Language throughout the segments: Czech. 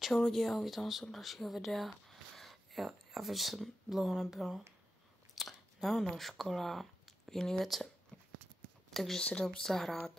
Čau lidi, já vítám se u dalšího videa. Já vím, že jsem dlouho nebyl na škola v jiný věci. Takže si jdem zahrát.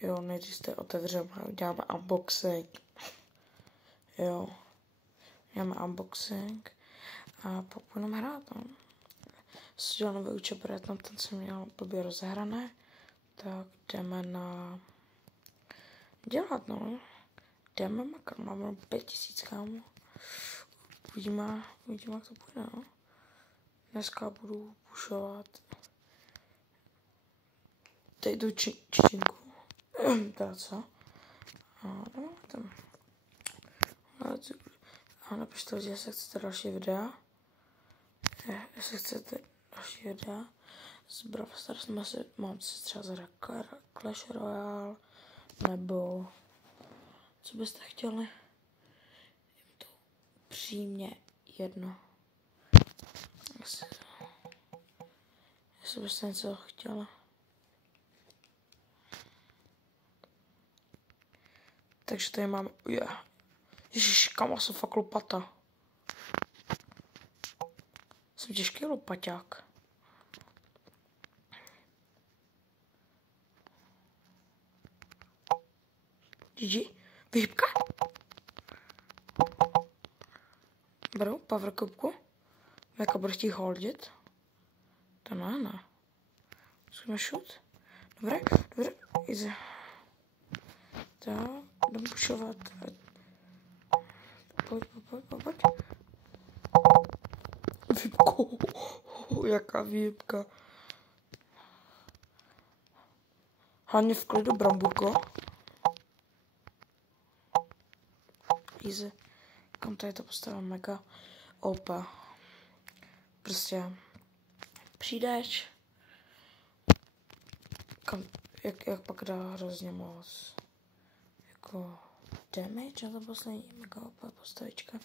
Jo, nejdřív to otevřeme, uděláme unboxing. Jo, uděláme unboxing a pak budeme hrát, no. Jsem dělal nový účet, protože tam ten jsem měl blbě rozehrané. Tak jdeme na dělat, no. Jdeme makat, máme 5000, kámo. Uvidíme, jak to půjde, no. Dneska budu pušovat. Teď jdu činku. Teda co? A napište, jestli chcete další videa. Jestli chcete další videa. Z Brawl Stars mám si třeba zahrát Clash Royale. Nebo co byste chtěli? Je to upřímně jedno. Jestli byste něco chtěli. Takže tady mám, ježiš, kam jsem fakt lopata. Jsem těžký lopaťák. GG, vyhybka. Beru power cupku. Jaká bude chtít holdit? To ne. Zkusíme shoot. Dobré, easy. Tak, jdem pušovat. Pojď. Výpko. Jaká výpka. Hlavně v klidu, bramburko. Easy. Kam tady to postavím mega OP. Prostě přijdeš. Jak pak dá hrozně moc jako damage na to poslední mega OP postavička.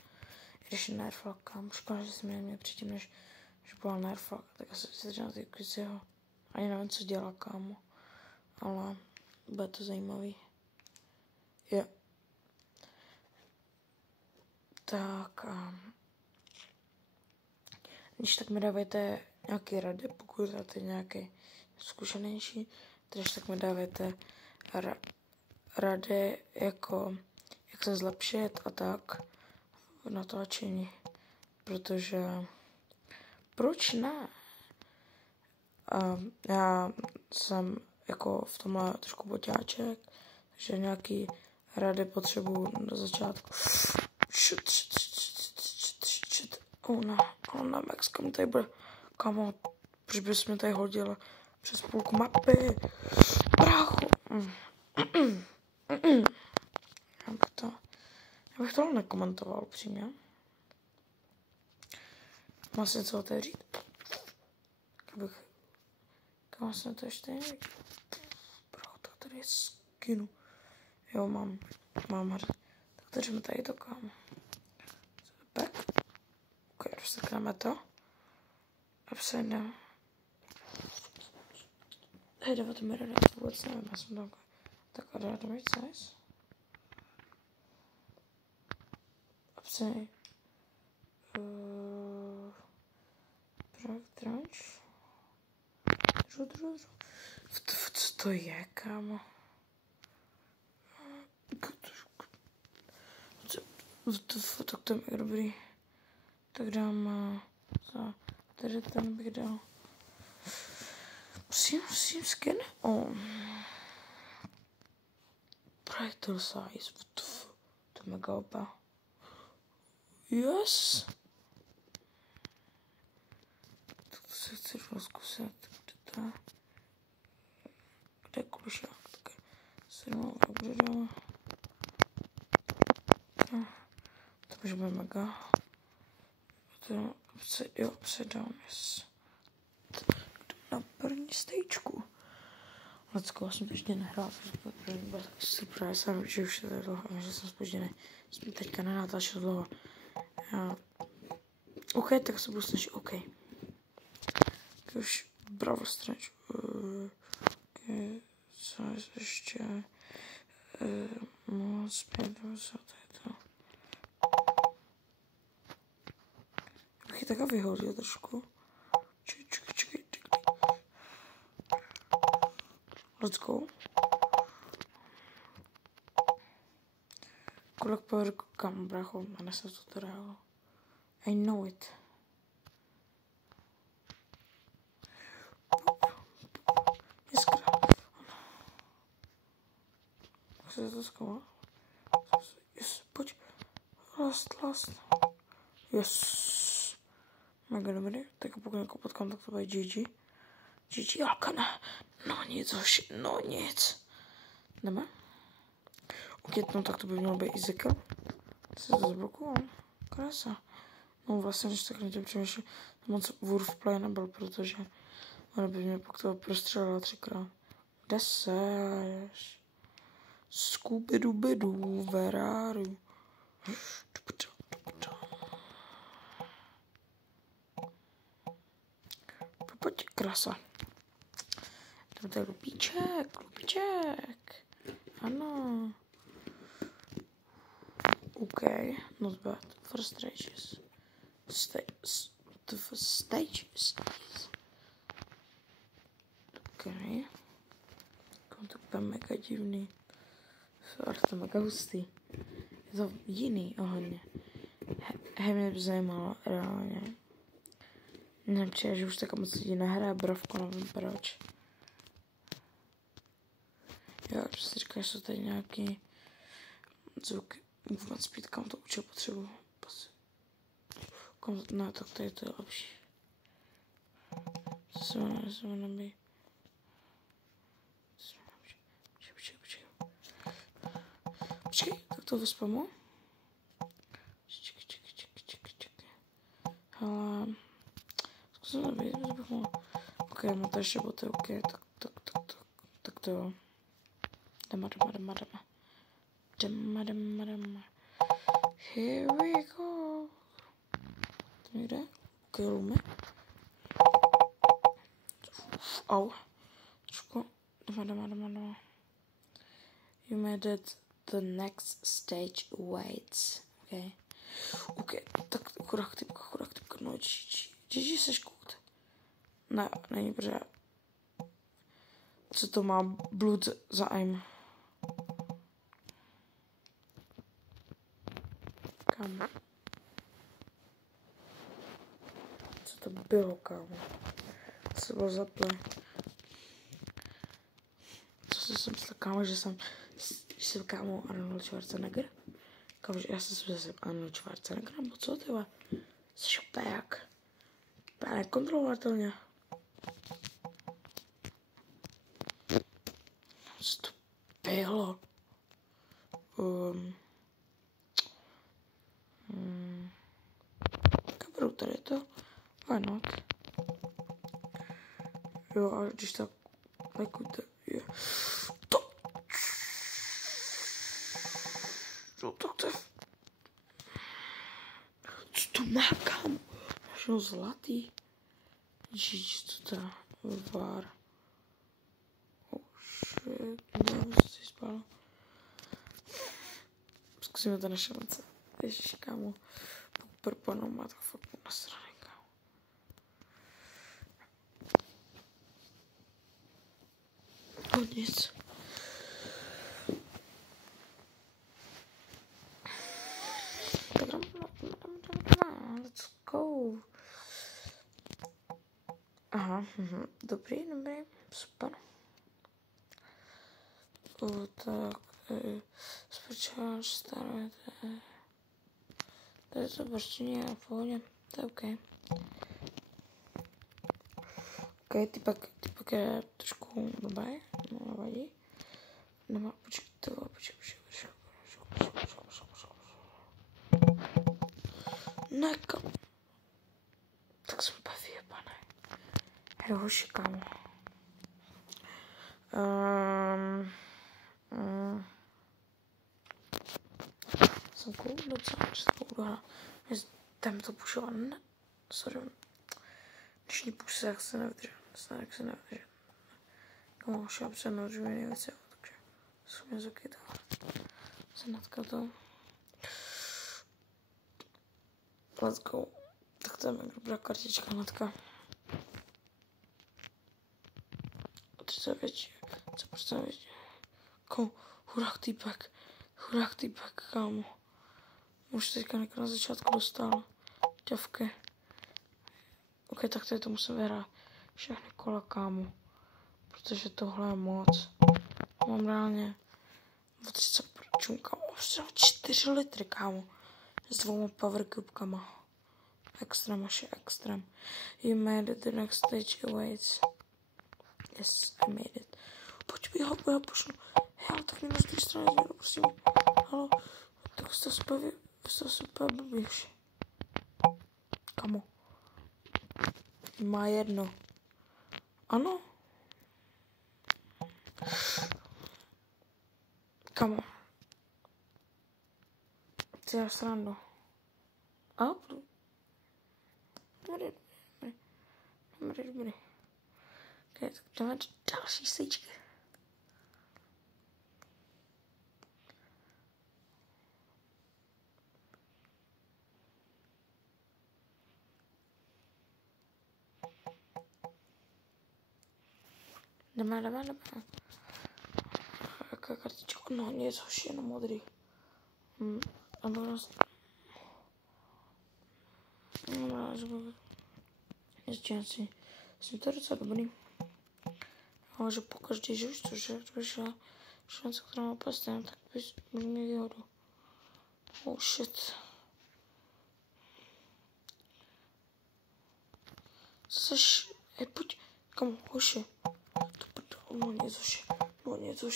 Když je nerflock, kam škoda, že jsem neměl předtím, než byla nerflock, tak asi si třeba ty ho. Ani nevím, co dělá, kámo. Ale bude to zajímavý. Jo. Tak když tak mi dávajte nějaký rady, pokud máte nějaký zkušenější, takže tak mi dávajte rady, jako jak se zlepšit a tak v natáčení, protože proč ne? Já jsem jako v tomhle trošku boťáček, takže nějaký rady potřebuju na začátku. Ona Max, kam tady bude? Kamo, proč bys mě tady hodil přes půlku mapy? Brácho. Já bych to nekomentoval upřímně. Mám si něco otevřít? Kam jsem to ještě někdy? Brácho, tak tady je skinu. Jo, mám hry. Tak držíme tady to, kámo. Back. Ok, rozsekneme to. A přejdeme. Hej, dávat mi rada, vůbec nevím, já jsem tak rada mít size. A přejdeme. Trunch. Dru. Co to je, kámo? Tak to je dobrý. Tak dám tady ten bych dal. Musím skin. Brighter size. To je mega opa. Yes. Tak to se chci rozkusit. Kde je klušák? Tak se dobře dáme. To už bude mega. Jo, předám, yes. Na první stejčku. Let's go, já jsem to ještě nehrál, protože bude tak super, já jsem, že už je to dlouho, že jsem spožděný. Jsem teďka nenatáčel dlouho. OK, tak se budu snažit, OK. Už Brawl Stars. Co ještě? Moc pět, co to je to? taky taká vyhodil trošku. Čekej. Let's go. Kolik power kam, brácho, a se to teda, jo. I know it. Jiskra. Jak se to zkoumá? Yes, pojď. Last. Yes. Mega dobrý. Tak pokud někoho potkám, tak to bude GG. GG, alka ne. No nic, hoši, no nic. Jdeme? Ok, no tak to by mělo být Ezekiel. Se to zablokoval. Krása. No vlastně, než tak na tím přemýšlím, moc Wolf play nebyl, protože ona by mě pak toho prostřelila 3krát. Kde seš? Scooby-Dooby-Doo, where are you? Pojď, krása. Jdeme tady lupíček. Ano. OK, not bad. First stages. The first stages. OK. To bude mega divný. Fakt to mega hustý. Je to jiný ohledně. Mě by zajímalo reálně. Nepřijde, že už taká moc lidí nehraje brovku, nevím proč. Jo, že si říkáš, že jsou tady nějaký zvuky. Movement speed, kam to určitě potřebuji. Ne, tak tady to je lepší. Co se jmenuje nebí. Počkej, tak to vyspamu. Čekaj. Hele, zkusím nebít, že bych mohla. Ok, mám tady ještě boty, ok, tak to jo. Jdeme. Here we go. To někde? Ok, lume. Au. Trošku. Jdeme. You made it. The next stage waits. Ok, tak chudák typka. No, GG seš koukte. Ne, není, protože co to má blood za aim. Kámo. Co to bylo, kámo? Co bylo za play? Co jsem myslel, kámo, že jsem kámo Arnold Schwarzenegger? Kámo, že já jsem Arnold Schwarzenegger, nebo co ty vole? Jsi úplně jak? Úplně nekontrolovatelně. Co to bylo? Kabru, tady to? Why not? Jo, a když tak lajkujte. To! Jo, tak to je... Co to má, kámo? Našel zlatý. Ježiš, co to je? Vár. Oh shit, nevím, co si spal. Zkusíme to na šance. Ježiš, kámo. Propanou má to fakt nasraný, kámo. No nic. Let's go. Aha, dobrý, super. Tak, spočíváš staré, tady to vrštění a v pohodě, to je OK. OK, typak je trošku blbý, no nevadí. Nemá, počkej. Nekam. Tak jsem úplně vyjebaný. Hej, hoši, kámo. Jsem cool docela, že to budu hrát. Tam to pušovat, ne? Sorry. Dnešní puš jak se nevydržím. Jak se nevydržím. Kámo, šáp se nevydržím jiné věci, takže jsem mě zakytal. Jsem natka to. Let's go. Tak to je dobrá kartička, Natka. 30 větší. Co prostě větší. Kámo, chudák týpek, kámo. Už teďka na začátku dostal děvky. Ok, tak tady to musím vyhrát. Všechny kola, kámo. Protože tohle je moc. Mám reálně 30 prčů, kámo. 4 litry, kámo. S 2 power cubekama. Extrem, až je extrem. You made it, the next stage awaits. Yes, I made it. Pojď, já pošlu. Hej, tak mě na té straně změnu, prosím. Halo, tak jste super blbý už. Kamo. Má jedno. Ano. Kamo. Ty já srandu. A? Dobrý. Okay, tak jdeme do další sejčky. Jdeme. Jaká kartička? No, něco už je na modrý. A bylo si. Jsem to docela dobrý. Ale že pokaždý, že už to, že vyšla šance, která má pastém, tak bys můžu mít výhodu. Oh shit. Hej, pojď. Kam, hoši. No něco.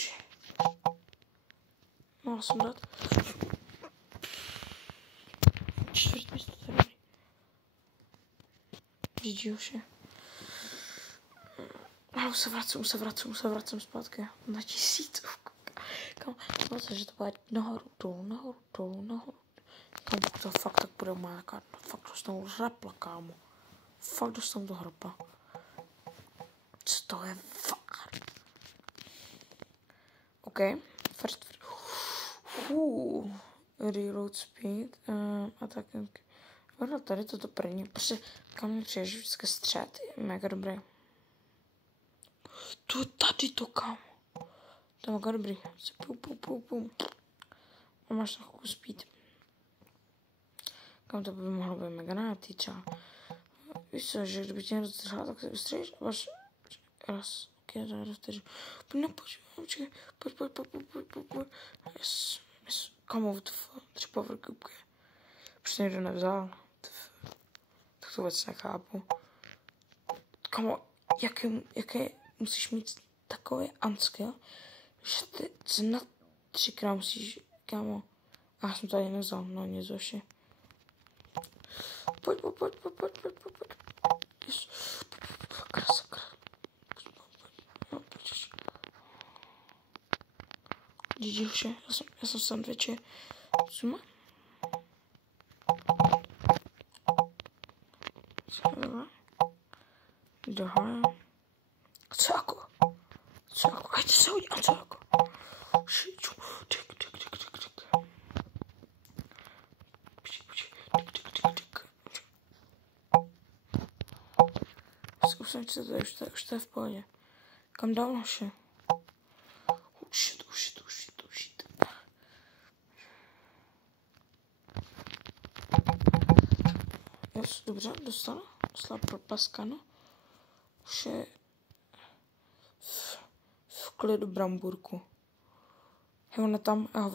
Mohla jsem dát. 4. místo, to je dobrý. GG, hoši. Ale už se vracím zpátky. Na 1000. Kam, že to bude nahoru. Kam, to fakt tak bude má jaká, fakt dostanu hrapla, kámo. Fakt dostanu to hrapla. Co to je fakt? OK, first. Reload speed. A tak. Vrlo tady toto první. Prostě kam mě přiješ vždycky střed. Je mega dobrý. To je tady to, kámo. To je mega dobrý. Pum. A máš trochu speed. Kam to by mohlo být mega nátý třeba. Víš co, že kdyby tě rozdržela, tak se vystřelíš a máš raz. Ok, to je vteřin. Počkej. Pojď. Yes. Kamo, 3 power cubky. Proč někdo nevzal? Tak to vůbec nechápu. Kamo, jaké musíš mít takové unskill, že ty se na 3krát musíš, kámo. A já jsem tady nevzal, no nic zoši. Pojď. Yes. Krasa. GG už je, já jsem sandviče. Zuma. Dohájem. Co jako? Hejte se hodí, a co jako? Šiču. Tik. Zkusím si to, už to je v pohodě. Kam dál naše? Shit. Yes, dobře, dostala propaskano. Už je v klidu bramburku. Hej, ona tam, já ho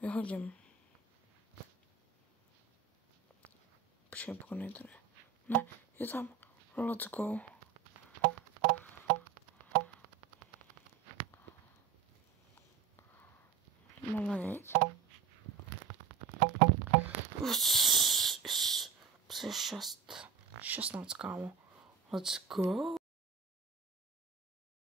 vyhodím. Počkej, pokud nejde. Ne, je tam. Let's go. Mohla jít. 16, kámo. Let's go.